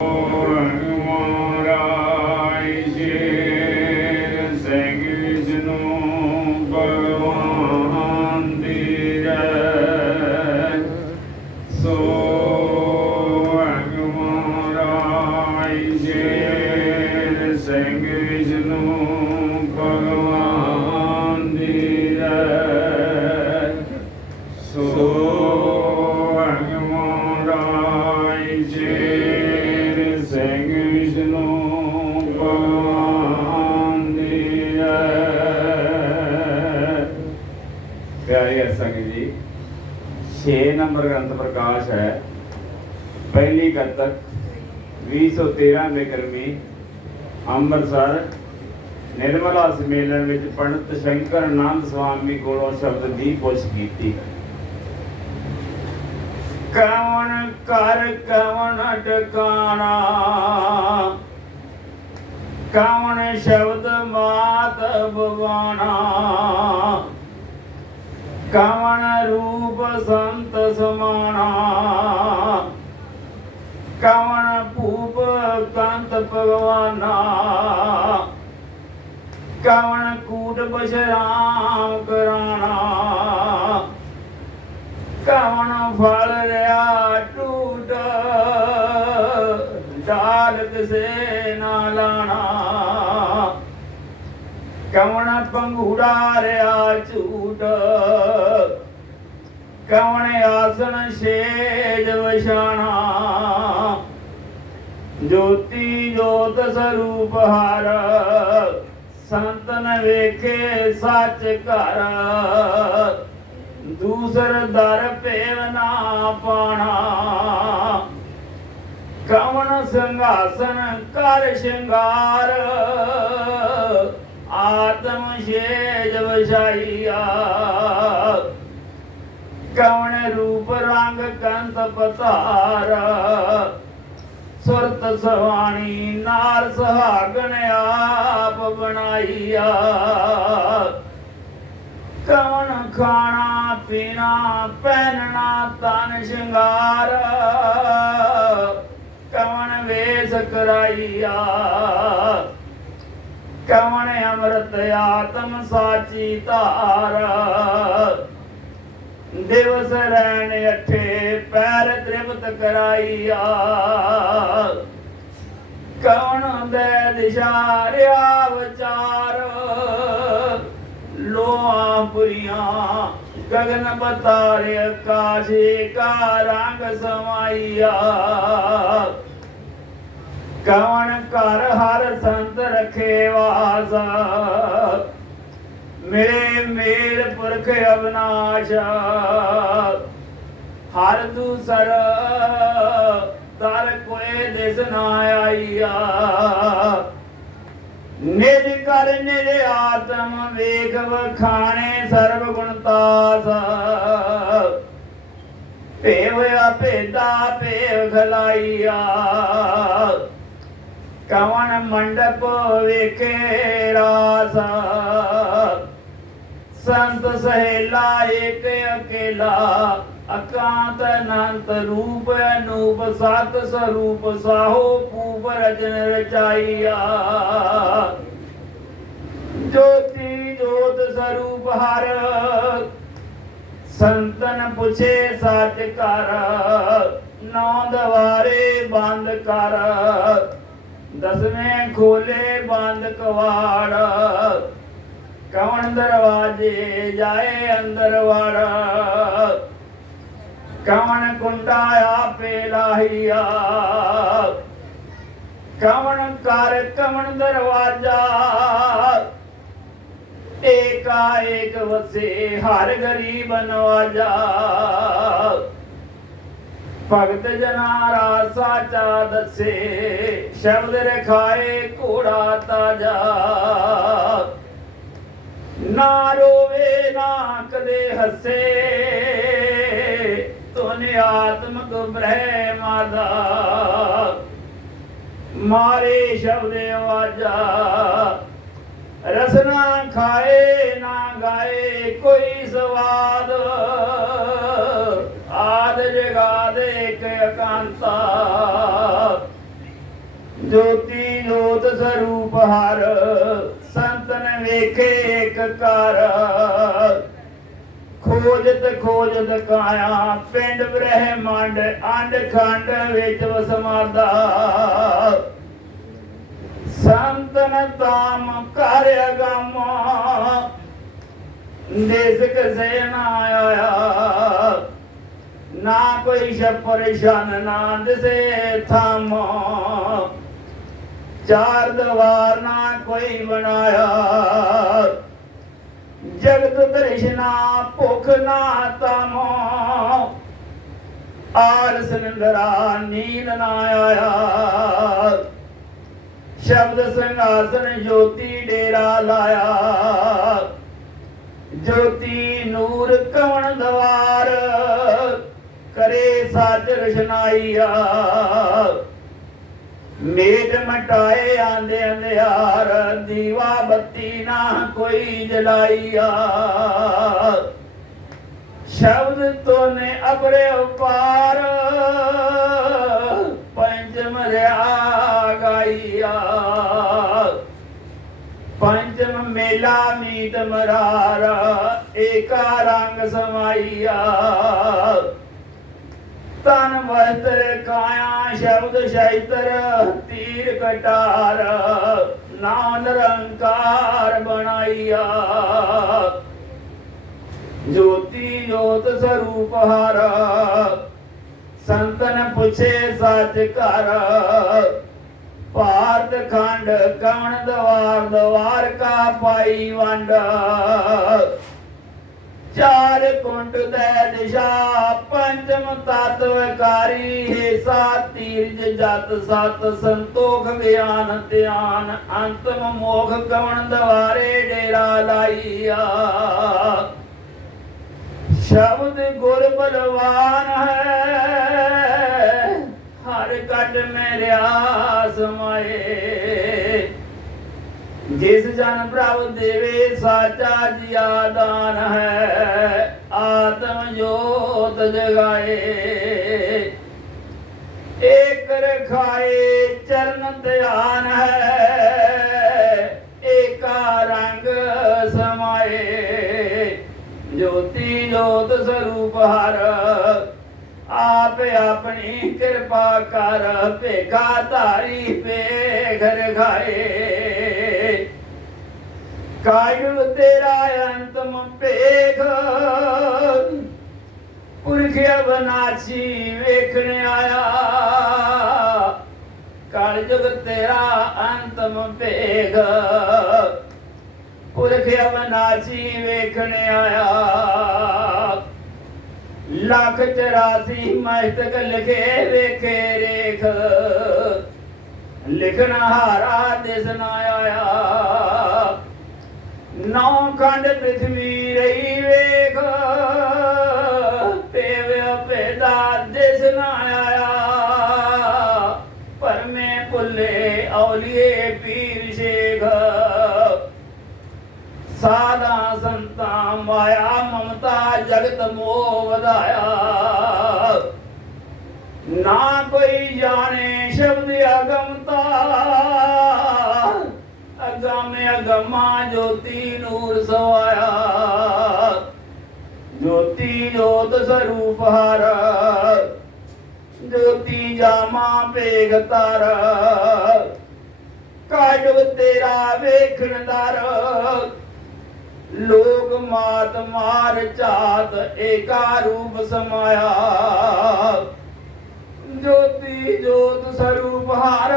Oh. ਪ੍ਰਕਾਸ਼ ਹੈ। ਪਹਿਲੀ ਕੱਤਕ 2013 ਬਿਕਰਮੀ ਅੰਮ੍ਰਿਤਸਰ, ਨਿਰਮਲਾ ਸੰਮੇਲਨ ਵਿੱਚ ਪੰਡਤ ਸ਼ੰਕਰ ਆਨੰਦ ਸਵਾਮੀ ਕੋਲੋਂ ਸ਼ਬਦ ਦੀ ਪੁੱਛ ਕੀਤੀ। ਕਵਣ ਕਰ, ਕਵਣ ਟਿਕਾਣਾ? ਕਵਣ ਸ਼ਬਦ ਮਾਤ ਬਵਾਣਾ? ਕਵਣ ਰੂਪ ਸੰਤ ਸਮਾਣਾ। ਕਵਣ ਭੂਪ ਕੰਤ ਭਗਵਾਨਾ। ਕਵਣ ਕੂਟ ਬਸ਼ਰਾਮ ਕਰਾਣਾ। ਕਵਣ ਫਲ ਰਿਆ ਟੂਟ ਡਾਲ ਕਿਸੇ ਕਵਣ ਪੰਘੂੜਾ ਰਿਆ ਝੂਟ ਕਵਣ ਆਸਣ ਛੇਜ ਵਛਾਣਾ? ਜੋਤੀ ਜੋਤ ਸਰੂਪ ਹਰ ਸੰਤਨ ਵੇਖੇ ਸੱਚ ਘਰ। ਦੂਸਰ ਦਰ ਭੇਵ ਨਾ ਪਾਣਾ। ਕਵਣ ਸੰਘਾਸਨ ਕਰ ਸ਼ਿੰਗਾਰ? ਆਤਮ ਛੇਜ ਵਛਾਈਆ ਕਵਣ ਰੂਪ ਰੰਗ ਕੰਤ ਪਤਾਰ। ਸੁਰਤ ਸਵਾਣੀ ਨਾਰ ਸੁਹਾਗਣ ਆਪ ਬਣਾਈਆ। ਕਵਣ ਖਾਣਾ ਪੀਣਾ, ਪਹਿਨਣਾ ਤਨ ਸ਼ਿੰਗਾਰ। ਕਵਣ ਵੇਸ ਕਰਾਈਆ। ਕਵਣ ਅੰਮ੍ਰਿਤ ਆਤਮ ਸਾਚੀ ਧਾਰ। ਦਿਵਸ ਰਹਿਣ ਅਠੇ ਪੈਰ ਤ੍ਰਿਪਤ ਕਰਾਈਆ। ਕਵਣ ਦੇ ਦਿਸ਼ਾਰਿਆ ਵਿਚਾਰ? ਲੋਆ ਪੁਰੀਆਂ ਗਗਨ ਬਤਾਰੇ, ਆਕਾਸ਼ੇ ਕਾ ਰੰਗ ਸਮਾਈਆ। ਕਵਣ ਘਰ ਹਰ ਸੰਤ ਰਖੇ ਵਾਸ। ਮੇਰੇ ਮੇਰ ਪੁਰਖ ਅਵਨਾਸ਼। ਹਰ ਦੂਸਰ ਦਰ ਕੋਏ ਦਿਸ ਨਾ ਆਈਆ। ਨਿਜ ਕਰ ਨਿਜ ਆਤਮ ਵੇਖ ਵਖਾਣੇ ਸਰਬ ਗੁਣਤਾਸ ਭੇਵ ਭੇਦਾ ਭੇਵ ਖਲਾਈਆ। ਕਵਣ ਮੰਡਪ ਵੇਖੇ ਰਾਸ। ਸੰਤ ਸਹੇਲਾ ਏਕ ਅਕੇਲਾ, ਅਕਾਂਤ ਅਨੰਤ ਰੂਪ ਅਨੂਪ, ਸਤ ਸਰੂਪ ਸਾਹੋ ਪੂਪ ਰਜਨ ਰਚਾਈਆ। ਜੋਤੀ ਜੋਤ ਸਰੂਪ ਹਰ, ਸੰਤਨ ਪੁਛੇ ਸੱਚ ਕਰ, ਨੌ ਦਵਾਰੇ ਬੰਦ ਕਰ। ਦਸਵੇਂ ਖੋਲੇ ਬੰਦ ਕਵਾੜ, ਕਵਣ ਦਰਵਾਜੇ ਜਾਏ ਅੰਦਰ ਵੜ। ਕਵਣ ਕੁੰਡਾ ਆਪੇ ਲਾਹੀਆ, ਕਵਣ ਕਰ ਕਵਣ ਦਰਵਾਜਾ। ਏਕਾ ਏਕ ਵਸੇ ਹਰ ਗਰੀਬ ਨਵਾਜਾ। ਭਗਤ ਜਨਾਰਾ ਸਾਚਾ ਦੱਸੇ, ਸ਼ਬਦ ਰਖਾਏ ਘੋੜਾ ਤਾਜਾ। ਨਾ ਰੋਵੇ, ਨਾ ਕਦੇ ਹੱਸੇ ਤੁਨ ਆਤਮਕ ਬ੍ਰਹਮਾ ਦਾ ਮਾਰੇ ਸ਼ਬਦ ਆਵਾਜਾ, ਰਸਨਾ ਖਾਏ ਨਾ ਗਾਏ ਕੋਈ ਸਵਾਦ। ਆਦ ਜੋਤੀ ਜੋਤ ਸਰੂਪ ਹਰ, ਸੰਤਨ ਵੇਖੇ ਇੱਕ ਕਰ ਖੋਜਤ ਖੋਜਤ ਕਾਇਆ, ਪਿੰਡ ਬ੍ਰਹਮੰਡ, ਅੰਡ ਖੰਡ ਵਿੱਚ ਵਸਮਾਰਦਾ ਸੰਤਨ ਤਾਮ ਕਰ ਅਗਮ, ਦੇਸ ਕਸੇ ਨਾ ਆਇਆ। ਨਾ ਕੋਈ ਸ਼ਬ ਪਰੇਸ਼ਾਨ ਨਾ ਦਿਸੇ ਥਾਮੋ। ਚਾਰ ਦਵਾਰ ਨਾ ਕੋਈ ਬਣਾਇਆ। ਜਗਤ ਤ੍ਰਿਸ਼ਨਾ ਭੁਖ ਨਾ ਤਮ। ਆਲ ਸਿੰਦਰਾ ਨੀਂਦ ਨਾ ਆਇਆ। ਸ਼ਬਦ ਸੰਗਾਸਨ ਜੋਤੀ ਡੇਰਾ ਲਾਇਆ। ਜੋਤੀ ਨੂਰ ਕਵਣ ਦਵਾਰ। ਕਰੇ ਸਾਜ ਰਸ਼ਨਾਈਆ ਮੇਟ ਮਟਾਏ ਆਂਦੇ ਅੰਧਿਆਰ ਦੀਵਾ ਬੱਤੀ ਨਾ ਕੋਈ ਜਲਾਈਆ। ਸ਼ਬਦ ਤੋਨੇ ਅਬਰੇ ਉਪਾਰ ਪੰਚਮ ਰਿਆ ਗਾਈਆ। ਪੰਚਮ ਮੇਲਾ ਮੀਤ ਮਰਾਰ, ਏਕਾ ਰੰਗ ਸਮਾਈਆ। ਤਨ ਵਸਤਰ ਕਾਇਆ ਸ਼ਬਦ ਸ਼ੈਤਰ, ਤੀਰ ਕਟਾਰ ਨਾਮ ਨਿਰੰਕਾਰ ਬਣਾਈਆ ਜੋਤੀ ਜੋਤ ਸਰੂਪ ਹਰ, ਸੰਤਨ ਪੁੱਛੇ ਸੱਚ ਕਰ ਭਾਰਤ ਖੰਡ ਕਵਣ ਦਵਾਰ ਦਵਾਰ ਕਾ ਪਾਈ ਵੰਡ। ਚਾਰ ਕੁੰਡ ਦੇ ਦਿਸ਼ਾ ਪੰਚਮ ਤਤ ਵਿਕਾਰੀ ਹੈ ਸਾਤ ਤੀਰਜ, ਜਤ, ਸਤ, ਸੰਤੋਖ, ਗਿਆਨ, ਧਿਆਨ, ਅੰਤਮ ਮੋਖ ਕਵਣ ਦਵਾਰੇ, ਡੇਰਾ ਲਾਈਆ। ਸ਼ਬਦ ਗੁਰ ਬਲਵਾਨ ਹੈ, ਹਰ ਕੱਟ ਮੇਰਿਆ ਸਮਾਏ ਜਿਸ ਜਨ ਪ੍ਰਭ ਦੇਵੇ ਸਾਚਾ ਜੀਆ ਦਾਨ ਹੈ, ਆਤਮ ਜੋਤ ਜਗਾਏ। ਏਕ ਰਖਾਏ ਚਰਨ ਧਿਆਨ ਹੈ, ਏਕਾ ਰੰਗ ਸਮਾਏ। ਜੋਤੀ ਜੋਤ ਸਰੂਪ ਹਰ, ਆਪ ਆਪਣੀ ਕਿਰਪਾ ਕਰ, ਭੇਖਾ ਧਾਰੀ ਪੇਖ ਖਾਏ ਕਾਇਲ ਤੇਰਾ ਅੰਤਮ ਭੇਖ ਪੁਰਖ ਅਬਨਾਚੀ ਵੇਖਣ ਆਇਆ। ਕਾਲ ਜੁਗ ਤੇਰਾ ਅੰਤਮ ਭੇਖ ਪੁਰਖ ਅਬਨਾਚੀ ਵੇਖਣ ਆਇਆ। ਲੱਖ 84 ਮਸਤਕ ਲਿਖੇ ਵੇਖੇ ਰੇਖ। ਲਿਖਣਾ ਹਾਰਾ ਦਿਸ ਨਾ ਆਇਆ। ਨੌ ਖੰਡ ਪ੍ਰithvi ਰਹੀ ਵੇਖ। ਤੇਵੇ ਭੇਦਾ ਦਿਸ ਨਾ ਆਇਆ। ਪਰਮੇ ਪੁੱਲੇ ਔਲੀਏ ਪੀਰ ਸ਼ੇਖ। ਸਾਧਾ ਸੰਤਾਂ ਮਾਇਆ ਮਮਤਾ ਜਗਤ ਮੋਹ ਵਧਾਇਆ। ਨਾ ਕੋਈ ਜਾਣੇ ਸ਼ਬਦ ਅਗਮਤਾ ਅਗਮ ਜੋਤੀ ਨੂਰ ਸਵਾਇਆ। ਜੋਤੀ ਜੋਤ ਸਰੂਪ ਹਰ। ਜੋਤੀ ਜਾਮਾ ਭੇਗ ਤਰ। ਕਾਜੁਗ ਤੇਰਾ ਵੇਖਣ ਦਰ। ਲੋਕ ਮਾਤ ਮਾਰ ਝਾਤ ਏਕਾ ਰੂਪ ਸਮਾਇਆ। ਜੋਤੀ ਜੋਤ ਸਰੂਪ ਹਰ।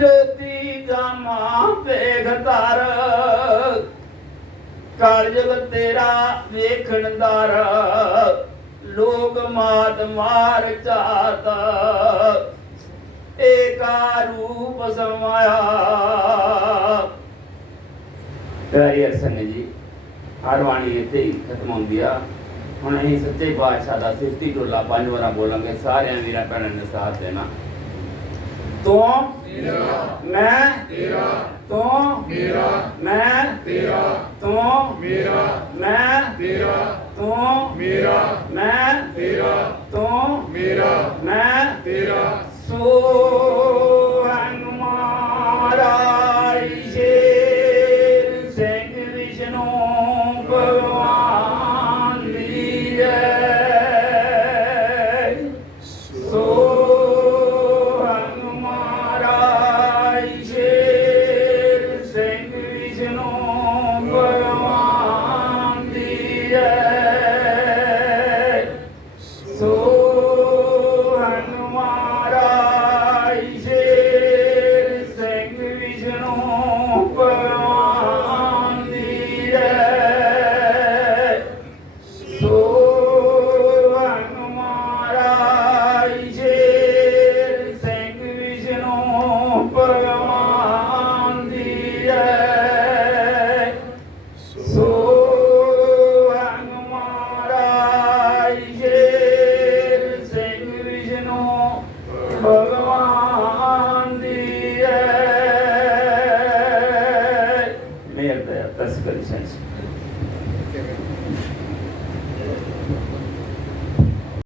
ਜੋਤੀ ਜਾਮਾ ਵੇਖ ਧਰ ਕਾਲਜਗ ਤੇਰਾ ਵੇਖਣ ਦਰ। ਲੋਕ ਮਾਤ ਮਾਰ ਝਾਤ ਏਕਾ ਰੂਪ ਸਮਾਇਆ। ਪਿਆਰੀ ਅਰਸਨ ਜੀ ਹਰਵਾਣੀ ਇੱਥੇ ਹੀ ਖਤਮ ਹੁੰਦੀ ਆ। ਹੁਣ ਅਸੀਂ ਸੱਚੇ ਬਾਦਸ਼ਾਹ ਦਾ ਸਿਫਤੀ ਟੋਲਾ ਪੰਜ ਵਾਰਾਂ ਬੋਲਾਂਗੇ, ਸਾਰਿਆਂ ਵੀਰਾਂ ਭੈਣਾਂ ਨੇ ਸਾਥ ਦੇਣਾ। ਤੂੰ ਮੇਰਾ ਮੈਂ ਸੋ